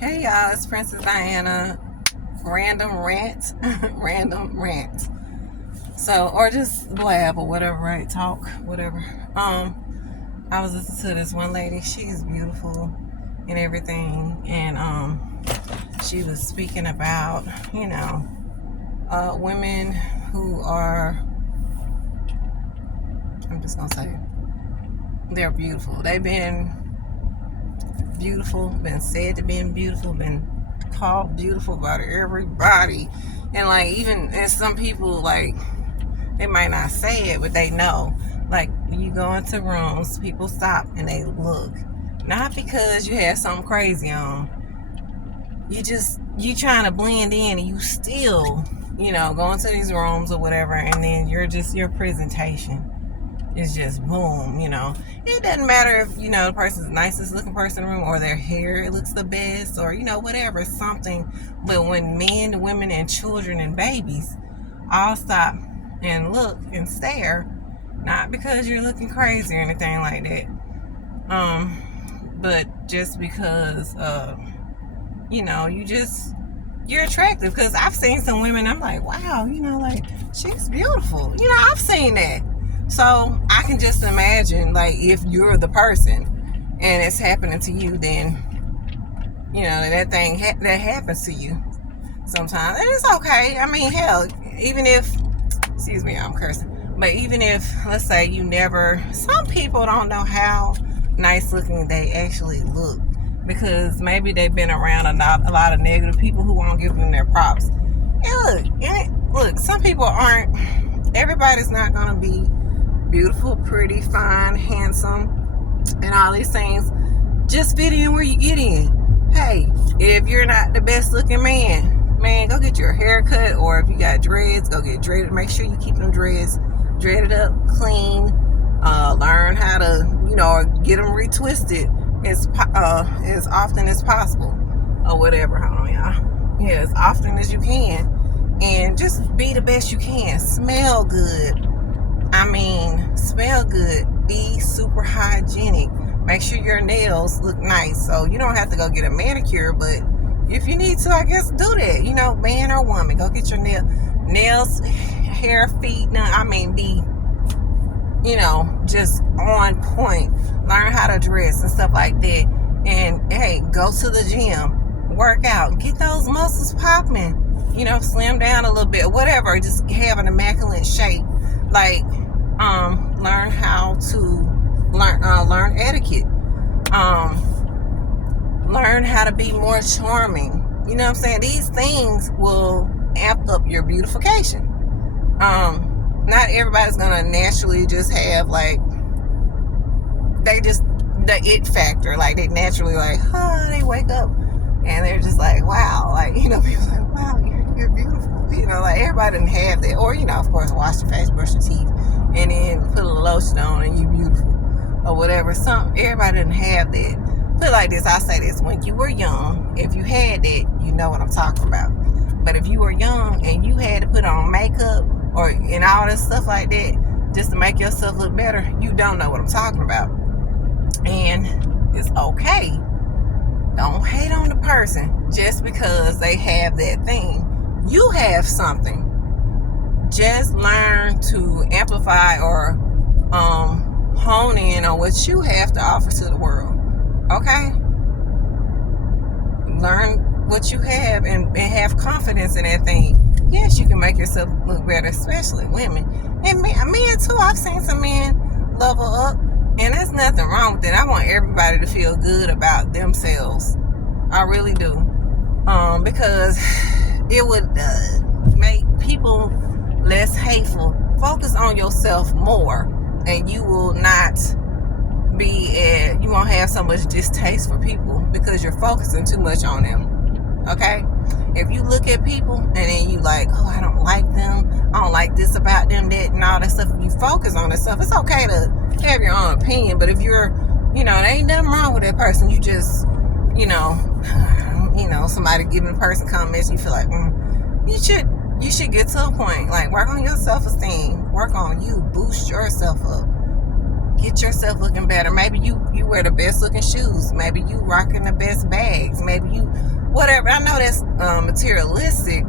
Hey y'all, it's Princess Diana. Random rant, random rant. So, or just blab or whatever, right? Talk, whatever. I was listening to this one lady. She's beautiful and everything, and she was speaking about, women who are. I'm just gonna say they're beautiful. They've been beautiful, been said to be beautiful, been called beautiful by everybody. And like even and some people like they might not say it, but they know. Like when you go into rooms, people stop and they look. Not because you have something crazy on. You trying to blend in and you still, go into these rooms or whatever, and then your presentation is just boom. It doesn't matter if the person's the nicest looking person in the room or their hair looks the best or whatever, something. But when men, women, and children and babies all stop and look and stare, not because you're looking crazy or anything like that, but just because you're attractive. Because I've seen some women, I'm like, wow, like she's beautiful. I've seen that. So I can just imagine, like, if you're the person and it's happening to you, then, that thing that happens to you sometimes. And it's okay. I mean, hell, even if, excuse me, I'm cursing. But even if, let's say some people don't know how nice looking they actually look. Because maybe they've been around a lot of negative people who won't give them their props. And look, some people aren't, everybody's not going to be beautiful, pretty, fine, handsome, and all these things. Just fit in where you get in. Hey, if you're not the best looking man, go get your hair cut, or if you got dreads, go get dreaded. Make sure you keep them dreads dreaded up, clean. Learn how to, get them retwisted as often as possible, or whatever. Hold on, y'all. Yeah, as often as you can, and just be the best you can. Smell good. Smell good. Be super hygienic. Make sure your nails look nice. So you don't have to go get a manicure, but if you need to, I guess do that. Man or woman, go get your nails, hair, feet. Be, just on point. Learn how to dress and stuff like that. And hey, go to the gym, work out, get those muscles popping. Slim down a little bit, whatever. Just have an immaculate shape. Like, learn how to learn etiquette. Learn how to be more charming. You know what I'm saying? These things will amp up your beautification. Not everybody's gonna naturally just have like the it factor. Like they naturally they wake up and they're just like, wow, like people like, wow, you're beautiful. Like everybody didn't have that. Or of course, wash your face, brush your teeth, and then put a little lotion on and you're beautiful or whatever. Everybody didn't have that. Put it like this, I say this: when you were young, if you had that, you know what I'm talking about. But if you were young and you had to put on makeup and all this stuff like that just to make yourself look better, you don't know what I'm talking about. And it's okay. Don't hate on the person just because they have that thing. You have something. Just learn to amplify or hone in on what you have to offer to the world. Okay? Learn what you have and have confidence in that thing. Yes, you can make yourself look better, especially women. And men too. I've seen some men level up, and there's nothing wrong with it. I want everybody to feel good about themselves. I really do. Because it would make people less hateful. Focus on yourself more, and you will not you won't have so much distaste for people because you're focusing too much on them. Okay? If you look at people and then you like, oh, I don't like them, I don't like this about them, that, and all that stuff, if you focus on that stuff, it's okay to have your own opinion. But if you're, there ain't nothing wrong with that person, you just, somebody giving a person comments, you feel like, you should get to a point, like, work on your self-esteem, work on you, boost yourself up, get yourself looking better. Maybe you wear the best looking shoes, maybe you rocking the best bags, maybe you whatever. I know that's materialistic.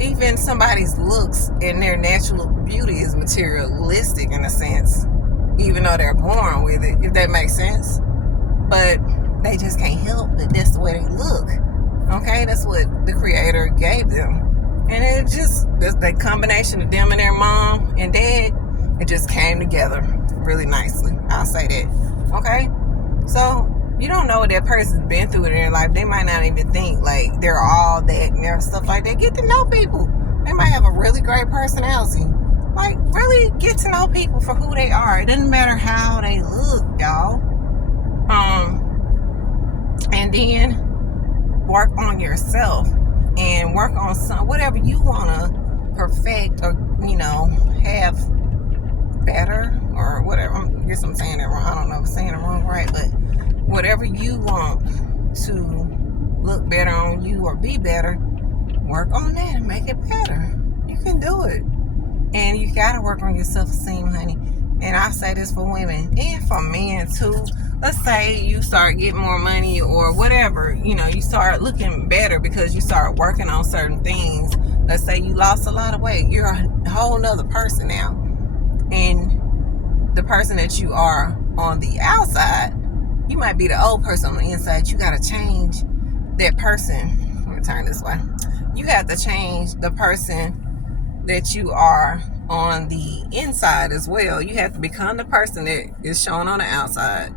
Even somebody's looks and their natural beauty is materialistic in a sense, even though they're born with it, if that makes sense. But they just can't help it. That's the way they look. Okay, that's what the Creator gave them. And it just, the combination of them and their mom and dad, it just came together really nicely. I'll say that. Okay? So, you don't know what that person's been through in their life. They might not even think like they're all that and their stuff like that. Get to know people. They might have a really great personality. Like, really get to know people for who they are. It doesn't matter how they look, y'all. And then work on yourself and work on whatever you want to perfect or, have better or whatever. I guess I'm saying it wrong. I don't know if I'm saying it wrong right, but whatever you want to look better on you or be better, work on that and make it better. You can do it. And you got to work on your self-esteem, honey. And I say this for women and for men too. Let's say you start getting more money or whatever, you start looking better because you start working on certain things. Let's say you lost a lot of weight. You're a whole nother person now. And the person that you are on the outside, you might be the old person on the inside. You got to change that person. Let me turn this way. You have to change the person that you are on the inside as well. You have to become the person that is shown on the outside.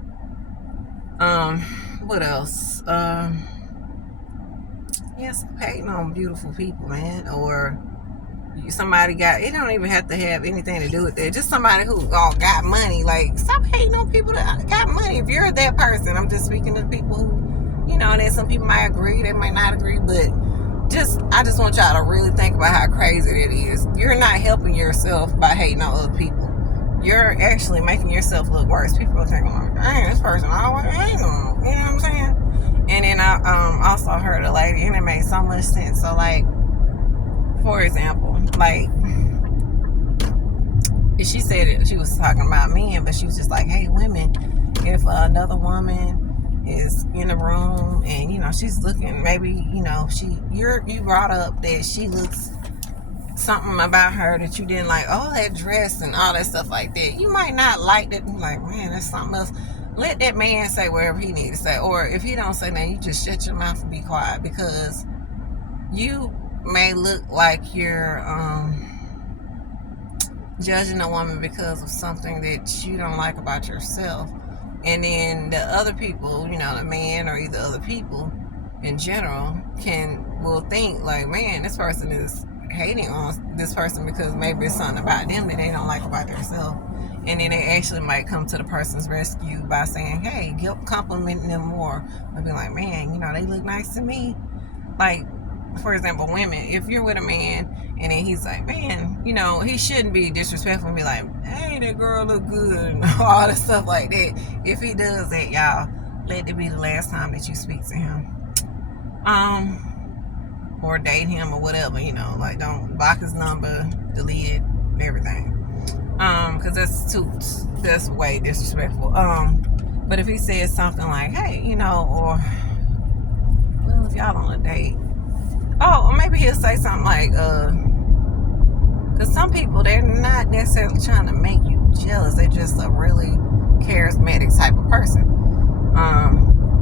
What else? Yes, hating on beautiful people, man. Or somebody it don't even have to have anything to do with that. Just somebody who got money. Like, stop hating on people that got money. If you're that person, I'm just speaking to people who, then some people might agree, they might not agree, but I just want y'all to really think about how crazy it is. You're not helping yourself by hating on other people. You're actually making yourself look worse. People are thinking, like, dang, this person always hating on. You know what I'm saying? And then I also heard a lady, and it made so much sense. So, like, for example, like, she said it, she was talking about men, but she was just like, hey, women, if another woman is in the room and, she's looking, maybe, you brought up that she looks something about her that you didn't like, that dress and all that stuff like that. You might not like that. You're like, man, that's something else. Let that man say whatever he needs to say. Or if he don't say nothing, you just shut your mouth and be quiet, because you may look like you're judging a woman because of something that you don't like about yourself. And then the other people, the man or either other people in general will think like, man, this person is hating on this person because maybe it's something about them that they don't like about themselves. And then they actually might come to the person's rescue by saying, hey, complimenting them more. They'll be like, man, they look nice to me. Like, for example, women, if you're with a man and then he's like, man, he shouldn't be disrespectful and be like, hey, that girl look good and all that stuff like that. If he does that, y'all, let it be the last time that you speak to him. Or date him or whatever, like, don't block his number, delete it, everything. Because that's way disrespectful. But if he says something like, hey, or, well, if y'all on a date, or maybe he'll say something like, because some people, they're not necessarily trying to make you jealous. They're just a really charismatic type of person.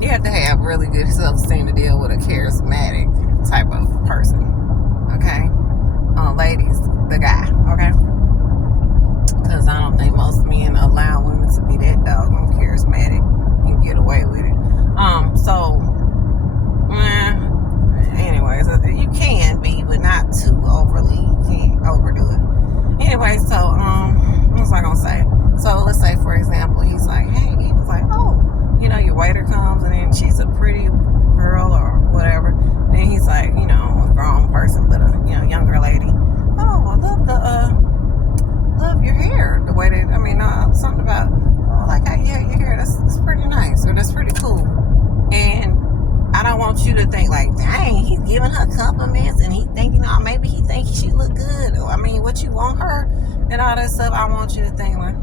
You have to have really good self-esteem to deal with a charismatic type of person. Okay? Ladies, the guy. Okay? Because I don't think most men allow women to be that doggone charismatic and get away with it. Anyways, you can be, but not too overly. You can't overdo it. Anyway, so, what was I gonna say? So, let's say, for example, he was like, oh, your waiter comes and then she's a pretty girl or whatever. Then he's like, a grown person, but a, younger lady. Oh, I love your hair. The way that, something about, like how you have your hair, that's pretty nice, or that's pretty cool. And I don't want you to think like, dang, he's giving her compliments and he thinking, maybe he thinks she look good. Or, what you want her and all that stuff. I want you to think like,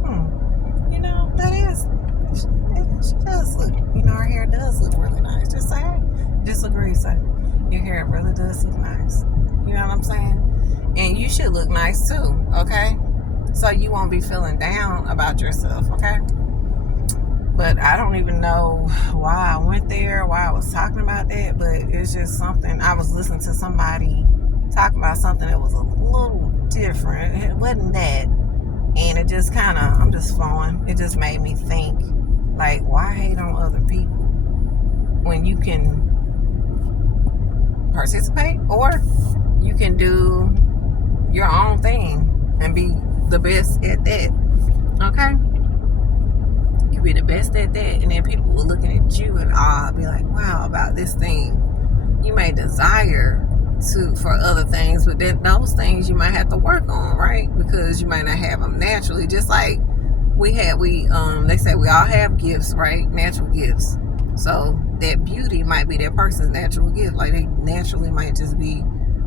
she does look, her hair does look really nice. Just say, disagree, say, Your hair really does look nice. You know what I'm saying? And you should look nice too, okay? So you won't be feeling down about yourself, okay? But I don't even know why I went there, why I was talking about that, but it's just something. I was listening to somebody talking about something that was a little different. It wasn't that. And it just kind of, I'm just flowing. It just made me think, like, why hate on other people when you can participate, or you can do your own thing and be the best at that, okay? You be the best at that, and then people will looking at you and be like, wow, about this thing. You may desire for other things, but then those things you might have to work on, right? Because you might not have them naturally. Just like they say we all have gifts, right? Natural gifts. So that beauty might be that person's natural gift. Like they naturally might just be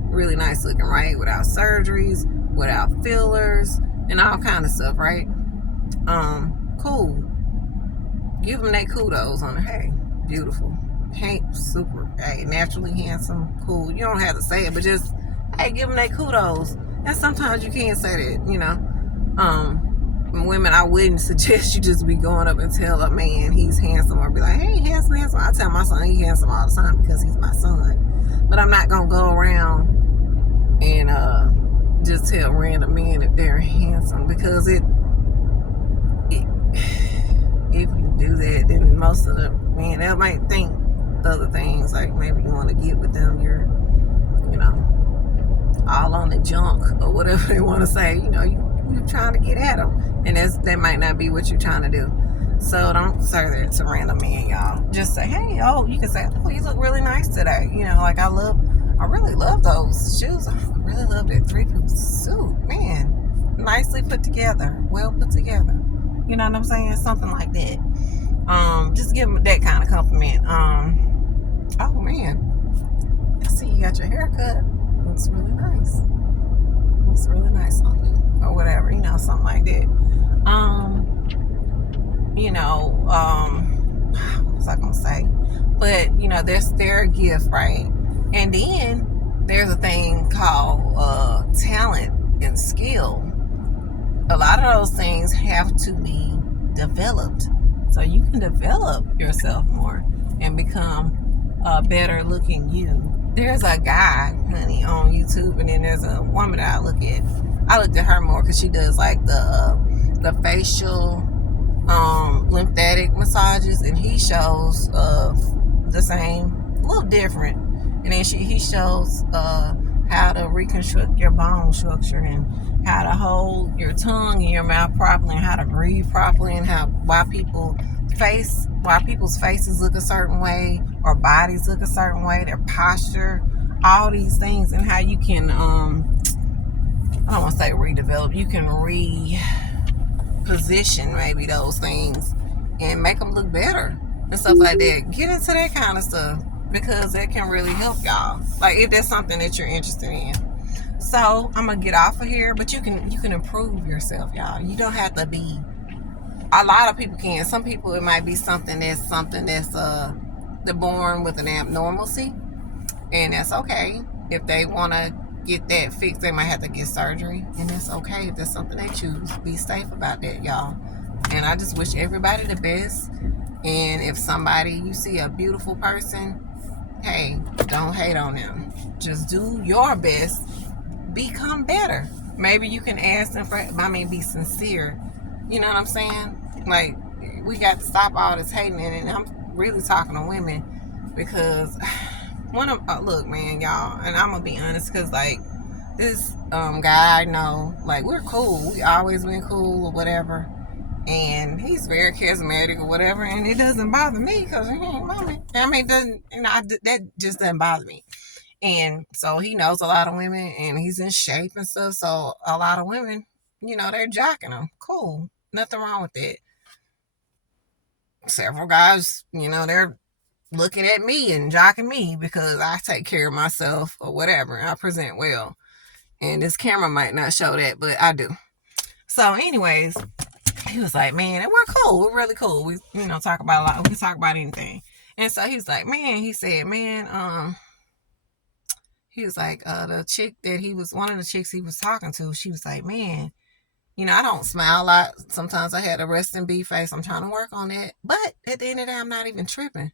really nice looking, right? Without surgeries, without fillers, and all kind of stuff, right? Cool. Give them that kudos on it. Hey, beautiful. Hey, super. Hey, naturally handsome. Cool. You don't have to say it, but just, hey, give them that kudos. And sometimes you can't say that, you know. Women, I wouldn't suggest you just be going up and tell a man he's handsome, or be like, hey, handsome, handsome. I tell my son he's handsome all the time because he's my son. But I'm not going to go around and just tell random men that they're handsome, because if you do that, then most of the men, they might think other things, like maybe you want to get with them, you're, you know, all on the junk or whatever they want to say, you know, you're trying to get at them, and that might not be what you're trying to do. So don't say that to random men, y'all. Just say, hey, you can say, oh, you look really nice today. You know, like I really love those shoes. I really love that 3-piece suit, man. Nicely put together, well put together. You know what I'm saying? Something like that. Just give them that kind of compliment. Oh man, I see you got your hair cut. Looks really nice. Looks really nice on you, or whatever. You know, something like that. What was I gonna say? But you know, there's their gift, right? And then there's a thing called talent and skill. A lot of those things have to be developed, so you can develop yourself more and become a better looking you. There's a guy, honey, on YouTube, and then there's a woman that I looked at her more because she does like the facial lymphatic massages, and he shows the same, a little different, and then he shows how to reconstruct your bone structure, and how to hold your tongue in your mouth properly, and how to breathe properly, and why people's faces look a certain way, or bodies look a certain way, their posture, all these things, and how you can I don't want to say redevelop, you can reposition maybe those things and make them look better and stuff like that. Get into that kind of stuff, because that can really help y'all, like if that's something that you're interested in. So I'm gonna get off of here, but you can improve yourself, y'all. You don't have to be. A lot of people can. Some people, it might be something that's they're born with an abnormalcy, and that's okay. If they want to get that fixed, they might have to get surgery, and that's okay if that's something they choose. Be safe about that, y'all. And I just wish everybody the best. And if you see a beautiful person, hey, don't hate on them. Just do your best. Become better. Maybe you can ask them be sincere. You know what I'm saying? Like, we got to stop all this hating, and I'm really talking to women, because look, man, y'all, and I'm gonna be honest, because like this guy I know, like, we're cool. We always been cool or whatever, and he's very charismatic or whatever, and it doesn't bother me, because he ain't mommy. I mean, that just doesn't bother me. And so he knows a lot of women, and he's in shape and stuff. So a lot of women, you know, they're jocking him. Cool. Nothing wrong with that. Several guys, you know, they're looking at me and jocking me because I take care of myself or whatever. I present well. And this camera might not show that, but I do. So anyways, he was like, man, and we're cool. We're really cool. We, talk about a lot. We can talk about anything. And so he was like, man, he said, man, He was like, the chick that one of the chicks he was talking to, she was like, man, I don't smile a lot. Sometimes I had a resting bee face. I'm trying to work on that. But at the end of the day, I'm not even tripping.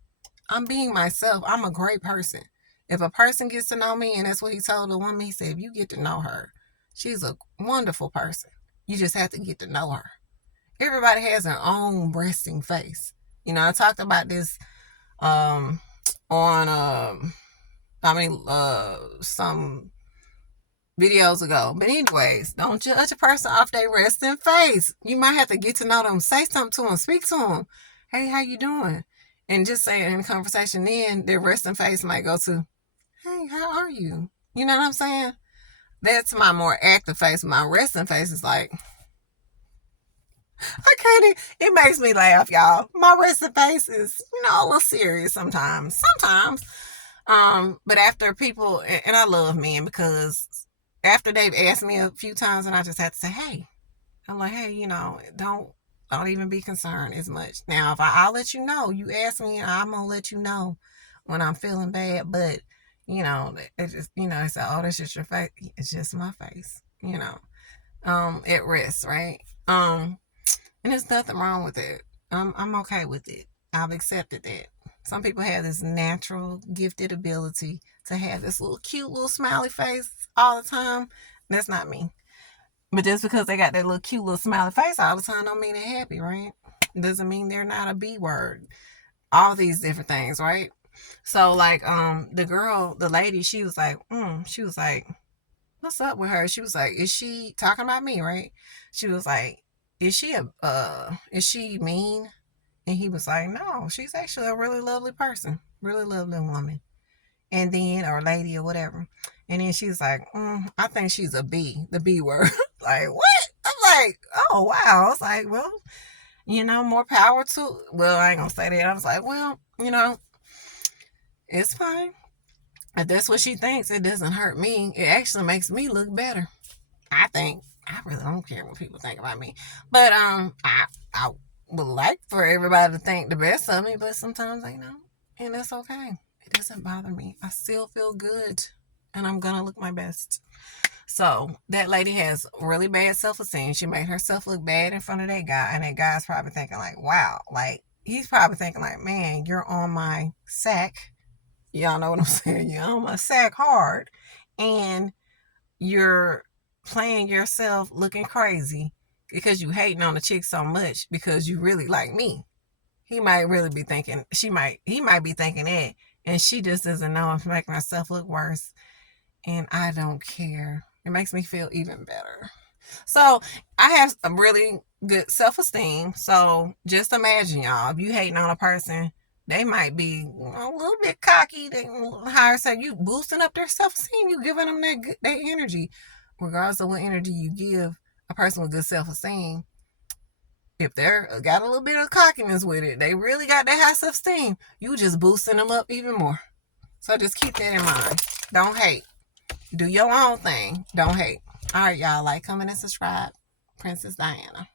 I'm being myself. I'm a great person. If a person gets to know me, and that's what he told the woman, he said, if you get to know her, she's a wonderful person. You just have to get to know her. Everybody has their own resting face. I talked about this on some videos ago. But anyways, don't judge a person off their resting face. You might have to get to know them. Say something to them. Speak to them. Hey, how you doing? And just say it in conversation. Then their resting face might go to, hey, how are you? You know what I'm saying? That's my more active face. My resting face is like, I can't. It makes me laugh, y'all. My resting face is, a little serious sometimes. But after people, and I love men because after they've asked me a few times, and I just have to say, hey, I'm like, hey, don't even be concerned as much. Now, if I'll let you know, you ask me, I'm gonna let you know when I'm feeling bad. But it just, they say, oh, that's just your face. It's just my face. At rest, right? And there's nothing wrong with it. I'm okay with it. I've accepted that. Some people have this natural, gifted ability to have this little cute little smiley face all the time. That's not me. But just because they got that little cute little smiley face all the time don't mean they're happy, right? Doesn't mean they're not a B word. All these different things, right? So like the lady, she was like, what's up with her? She was like, is she talking about me, right? She was like, is she mean? And he was like, no, she's actually a really lovely person, really lovely woman. And then, or lady or whatever. And then she was like, I think she's a B, the B word. Like, what? I'm like, oh, wow. I was like, well, more power to, well, I ain't gonna say that. I was like, well, it's fine. If that's what she thinks, it doesn't hurt me. It actually makes me look better. I think. I really don't care what people think about me. But I would like for everybody to think the best of me, but sometimes they don't. And that's okay. It doesn't bother me. I still feel good. And I'm gonna look my best. So that lady has really bad self-esteem. She made herself look bad in front of that guy. And that guy's probably thinking like, wow. Like, he's probably thinking like, man, you're on my sack. Y'all know what I'm saying? You're on my sack hard. And you're playing yourself looking crazy because you hating on the chick so much because you really like me. He might really be thinking, he might be thinking that, and she just doesn't know I'm making herself look worse. And I don't care. It makes me feel even better. So I have a really good self-esteem. So just imagine, y'all, if you hating on a person, they might be a little bit cocky. They higher, so you boosting up their self-esteem. You giving them that energy. Regardless of what energy you give a person with good self-esteem, if they're got a little bit of cockiness with it, they really got that high self-esteem, you just boosting them up even more. So just keep that in mind. Don't hate. Do your own thing. Don't hate. All right, y'all. Like, comment, and subscribe. Princess Diana.